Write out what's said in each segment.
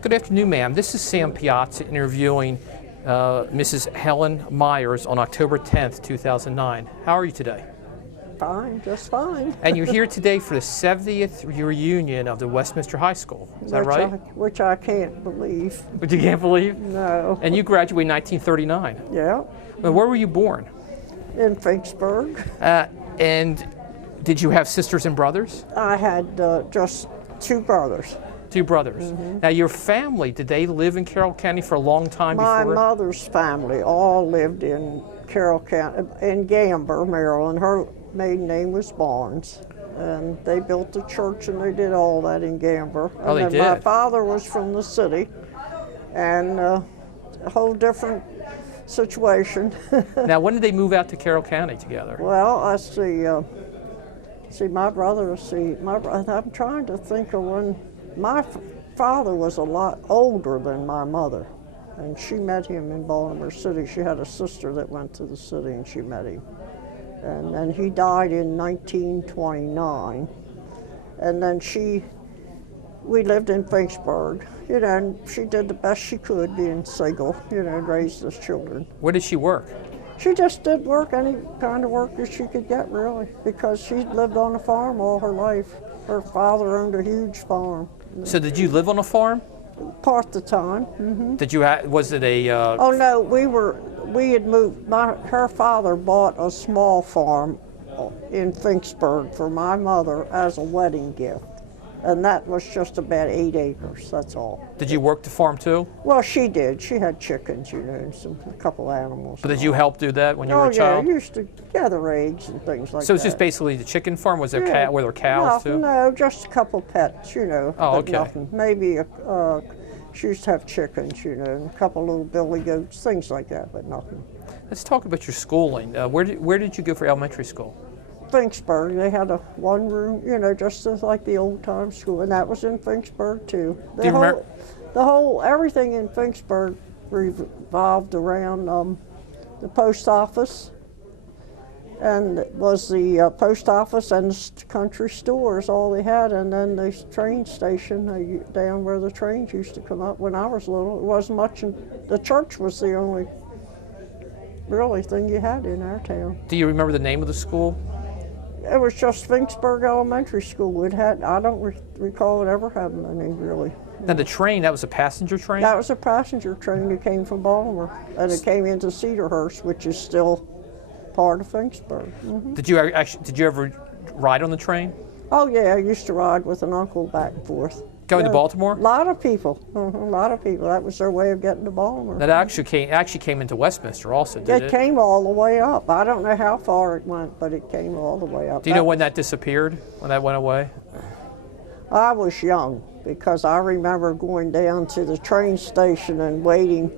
Good afternoon, ma'am. This is Sam Piazza interviewing Mrs. Helen Myers on October 10th, 2009. How are you today? Fine, just fine. And you're here today for the 70th reunion of the Westminster High School. Is that right? Which I can't believe. But you can't believe? No. And you graduated in 1939. Yeah. Well, where were you born? In Finksburg. And did you have sisters and brothers? I had just two brothers. Two brothers. Mm-hmm. Now, your family, did they live in Carroll County for a long time My before? My mother's family all lived in Carroll County, in Gamber, Maryland. Her maiden name was Barnes. And they built the church and they did all that in Gamber. Oh, they did? My father was from the city, and a whole different situation. Now, when did they move out to Carroll County together? Well, I see. My brother. I'm trying to think of when. My father was a lot older than my mother, and she met him in Baltimore City. She had a sister that went to the city, and she met him. And then he died in 1929. And then we lived in Finksburg, and she did the best she could being single, and raised us children. Where did she work? She just did work, any kind of work that she could get, really, because she lived on a farm all her life. Her father owned a huge farm. So did you live on a farm? Part the time. Mm-hmm. Did you was it a... Oh no, we had moved. Her father bought a small farm in Finksburg for my mother as a wedding gift. And that was just about 8 acres, that's all. Did you work the farm too? Well, she did. She had chickens, and a couple animals. But did you help do that when you were a child? Oh yeah, I used to gather eggs and things like that. So it's just basically the chicken farm? Was there were there cows too? No, just a couple pets, Oh, but okay. nothing. Maybe she used to have chickens, and a couple little billy goats, things like that, but nothing. Let's talk about your schooling. Where did you go for elementary school? Finksburg. They had a one room, just as like the old time school, and that was in Finksburg too. Everything in Finksburg revolved around the post office, and it was the post office and the country stores, all they had, and then the train station down where the trains used to come up. When I was little, it wasn't much, the church was the only really thing you had in our town. Do you remember the name of the school? It was just Finksburg Elementary School. I don't recall it ever having a name, really. Now the train, that was a passenger train? That was a passenger train that came from Baltimore, and it came into Cedarhurst, which is still part of Finksburg. Mm-hmm. Did you ever ride on the train? Oh yeah, I used to ride with an uncle back and forth. Going to Baltimore? A lot of people. A lot of people. That was their way of getting to Baltimore. That actually came into Westminster also, did it? It came all the way up. I don't know how far it went, but it came all the way up. Do you know when that disappeared? When that went away? I was young, because I remember going down to the train station and waiting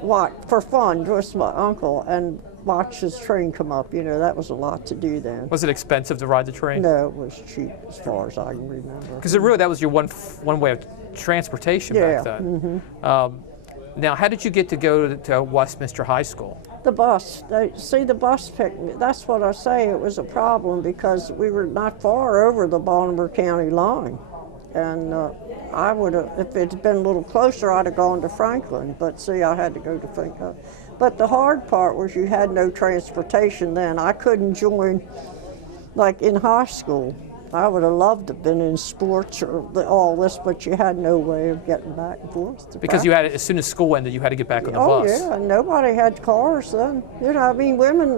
for fun with my uncle and watch his train come up. That was a lot to do then. Was it expensive to ride the train? No, it was cheap as far as I can remember. Because that was your one way of transportation back then. Mm-hmm. Now, how did you get to go to Westminster High School? The bus. The bus picked me. That's what I say. It was a problem because we were not far over the Baltimore County line. And I would have, if it had been a little closer, I'd have gone to Franklin. But see, I had to go to Franklin. But the hard part was you had no transportation then. I couldn't join, like in high school. I would have loved to have been in sports or all this, but you had no way of getting back and forth. Because you had, as soon as school ended, you had to get back on the bus. Oh yeah, and nobody had cars then. Women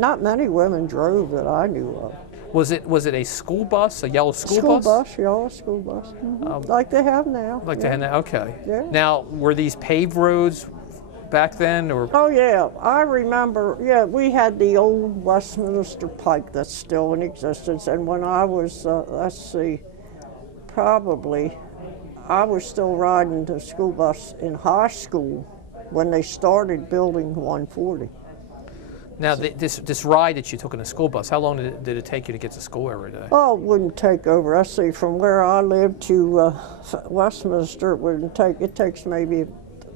not many women drove that I knew of. Was it a school bus, a yellow school bus? Yellow school bus, mm-hmm. Like they have now. Like they have now, okay. Yeah. Now, were these paved roads back then, or? Oh yeah, I remember. Yeah, we had the old Westminster Pike that's still in existence, and when I was, I was still riding the school bus in high school when they started building 140. Now, this ride that you took in the school bus, how long did it take you to get to school every day? Oh, it wouldn't take over. I see, from where I lived to Westminster, it takes maybe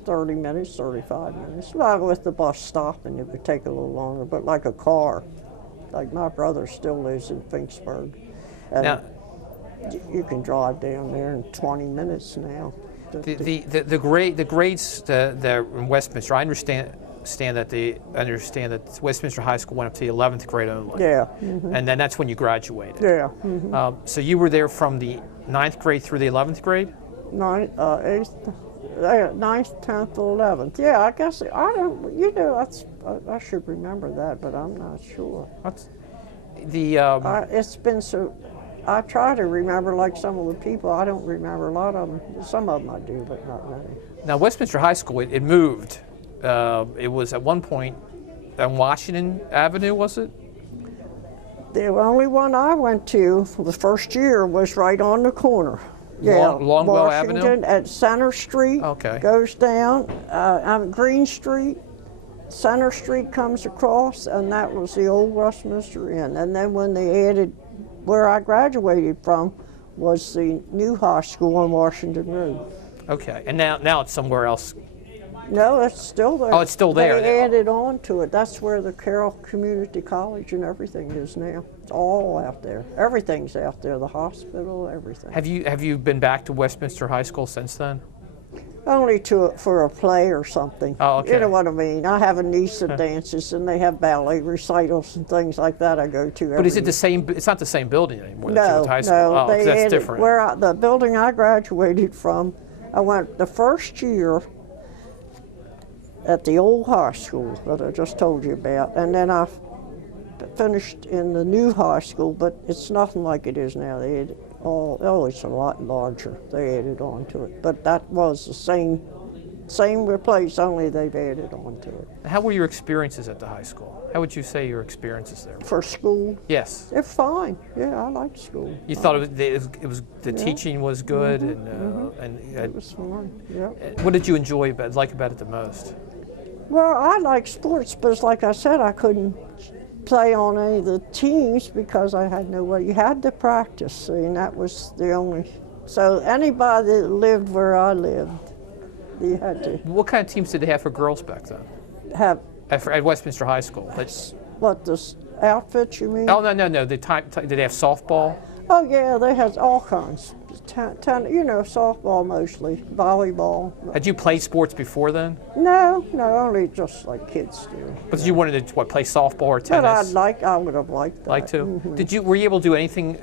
30 minutes, 35 minutes. Well, with the bus stopping, it would take a little longer, but like a car. Like my brother still lives in Finksburg. And now, you can drive down there in 20 minutes now. The grades that in Westminster, I understand that Westminster High School went up to the 11th grade only. Yeah. And then that's when you graduated. Yeah. So you were there from the 9th grade through the 11th grade? Ninth, 9th, 10th, 11th. Yeah, I guess I don't. I should remember that, but I'm not sure. What's the? It's been so. I try to remember, like some of the people. I don't remember a lot of them. Some of them I do, but not many. Now Westminster High School, it moved. It was at one point on Washington Avenue, was it? The only one I went to the first year was right on the corner. Yeah, Longwell Washington Avenue? At Center Street. Okay. Goes down Green Street. Center Street comes across, and that was the old Westminster Inn. And then when they added, where I graduated from, was the new high school on Washington Road. Okay, and now it's somewhere else. No, it's still there. Oh, it's still there. They added on to it. That's where the Carroll Community College and everything is now. It's all out there. Everything's out there. The hospital, everything. Have you been back to Westminster High School since then? Only for a play or something. Oh, okay. You know what I mean? I have a niece that dances, and they have ballet recitals and things like that I go to. But is it the same? It's not the same building anymore. No, High school. no. Oh, They that's added, different. the building I graduated from, I went the first year at the old high school that I just told you about, and then I finished in the new high school, but it's nothing like it is now. They added it's a lot larger. They added on to it, but that was the same place, only they've added on to it. How were your experiences at the high school? How would you say your experiences there? For school, Yes. they're fine. Yeah, I liked school. You thought it was the teaching was good It was fun. Yeah. what did you enjoy like about it the most? Well, I like sports, but it's like I said, I couldn't play on any of the teams because I had no way. You had to practice, see, and that was the only. So anybody that lived where I lived, you had to What kind of teams did they have for girls back then have. at Westminster High School? What, the outfit you mean? Oh no, did they have softball? Oh yeah, they had all kinds. Softball mostly, volleyball. Had you played sports before then? No, only just like kids do. But you wanted to play softball or But tennis? I would have liked that. Like to? Were you able to do anything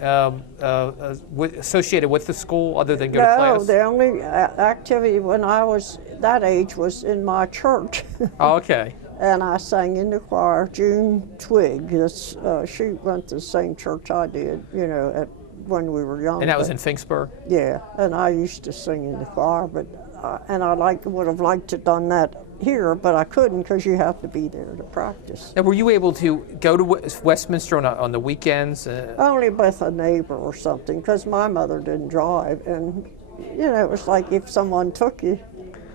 associated with the school other than go to class? No, the only activity when I was that age was in my church. Oh, okay. And I sang in the choir. June Twigg, she went to the same church I did, when we were young. And that was in Finksburg? Yeah, and I used to sing in the choir, but I would have liked to done that here, but I couldn't because you have to be there to practice. Now, were you able to go to Westminster on the weekends? Only with a neighbor or something, because my mother didn't drive, and it was like if someone took you.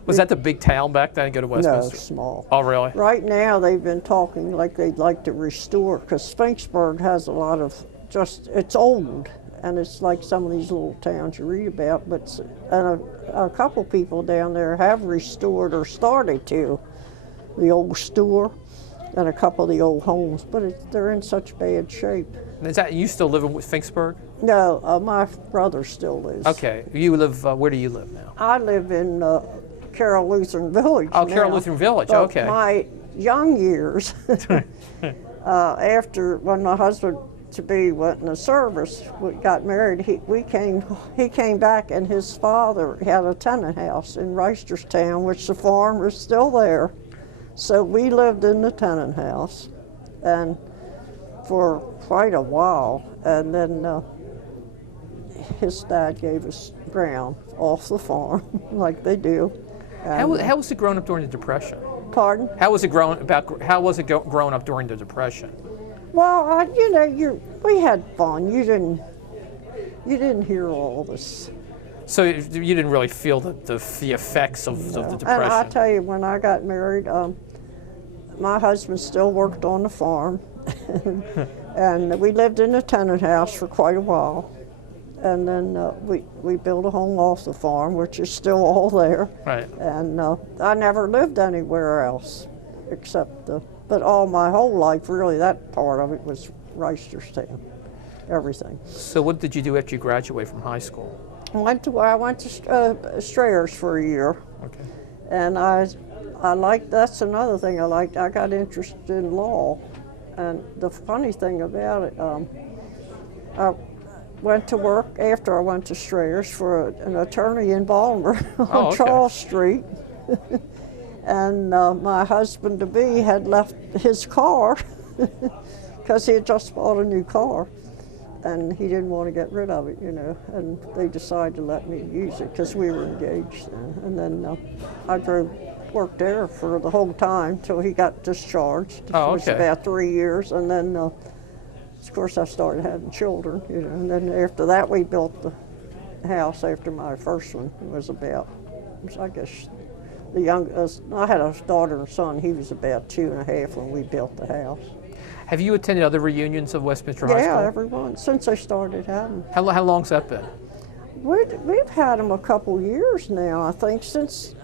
Was that the big town back then? Go to Westminster? No, small. Oh, really? Right now they've been talking like they'd like to restore, because Finksburg has a lot of it's old. And it's like some of these little towns you read about, and a couple people down there have restored or started to the old store and a couple of the old homes, but they're in such bad shape. Is that you still live in Finksburg? No, my brother still lives. Okay, you live. Where do you live now? I live in Carroll Lutheran Village. Oh, now. Carroll Lutheran Village. But Okay. My young years, after when my husband went in the service, we got married, he came back, and his father had a tenant house in Reisterstown, which the farm is still there. So we lived in the tenant house and for quite a while, and then his dad gave us ground off the farm like they do. How was it growing up during the Depression? Pardon? How was it growing up during the Depression? Well, we had fun. You didn't hear all this. So you didn't really feel the effects of the Depression? And I tell you, when I got married, my husband still worked on the farm, and we lived in a tenant house for quite a while. And then we built a home off the farm, which is still all there. Right. And I never lived anywhere else except but all my whole life, really, that part of it was Reisterstown, everything. So what did you do after you graduated from high school? I went to Strayers for a year, Okay. and I liked. That's another thing I liked. I got interested in law, and the funny thing about it, I went to work after I went to Strayers for an attorney in Balmer on Oh, okay. Charles Street. And my husband-to-be had left his car because he had just bought a new car, and he didn't want to get rid of it, you know. And they decided to let me use it because we were engaged then. And then I worked there for the whole time till he got discharged. Oh, It was okay. about 3 years, and then of course I started having children, you know. And then after that we built the house after my first one. It was about, I guess, the youngest. I had a daughter and son. He was about 2.5 when we built the house. Have you attended other reunions of Westminster High School? Yeah, every one since they started having. How long's that been? We've had them a couple years now. I think since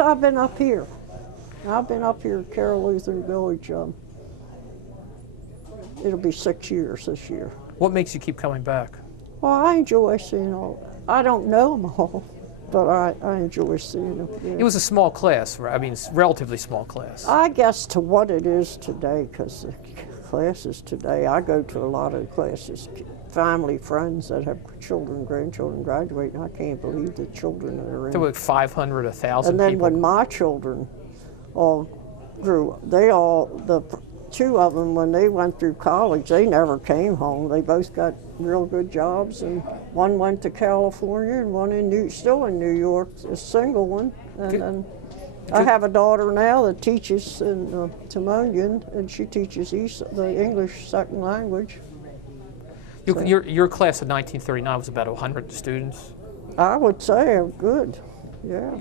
I've been up here. I've been up here at Carroll Lutheran Village. It'll be 6 years this year. What makes you keep coming back? Well, I enjoy seeing all. I don't know them all, but I enjoy seeing them. Yeah. It was a small class, right? I mean, it's a relatively small class. I guess to what it is today, because the classes today, I go to a lot of classes, family, friends that have children, grandchildren graduate, and I can't believe the children that are in. There were like 500, 1,000 And then people. when my children all grew, the two of them, when they went through college, they never came home. They both got real good jobs, and one went to California and one still in New York, a single one. And then I have a daughter now that teaches in Timonian, and she teaches the English second language. Your class of 1939 was about 100 students. I would say I'm good, yeah.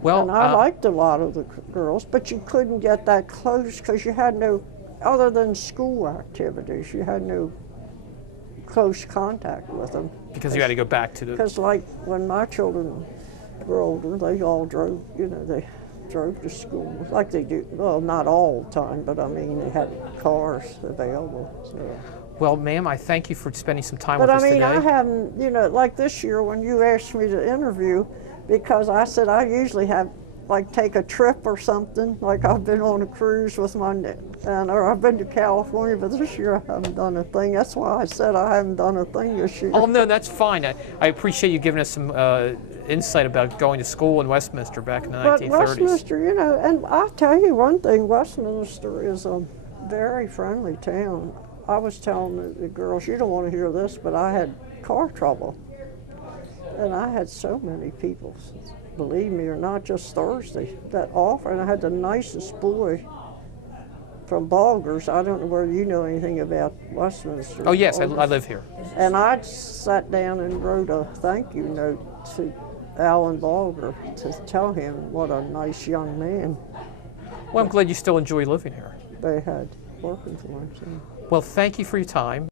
Well, And I liked a lot of the girls, but you couldn't get that close because you had no, other than school activities, you had no close contact with them. because you had to go back to the. Because like when my children were older, they all drove, they drove to school like they do, well, not all the time, but I mean, they had cars available. So. Well, ma'am, I thank you for spending some time But with I us mean, today. I haven't, like this year when you asked me to interview, because I said I usually have, take a trip or something, like I've been on a cruise with or I've been to California, but this year I haven't done a thing. That's why I said I haven't done a thing this year. Oh, no, that's fine. I appreciate you giving us some insight about going to school in Westminster back in the 1930s. But Westminster, and I'll tell you one thing, Westminster is a very friendly town. I was telling the girls, you don't want to hear this, but I had car trouble. And I had so many people, believe me or not, just Thursday, that offer. And I had the nicest boy from Balgers. I don't know whether you know anything about Westminster. Oh, yes, I live here. And I sat down and wrote a thank you note to Alan Balger to tell him what a nice young man Well, I'm glad you still enjoy living here. they had working for him. So. Well, thank you for your time.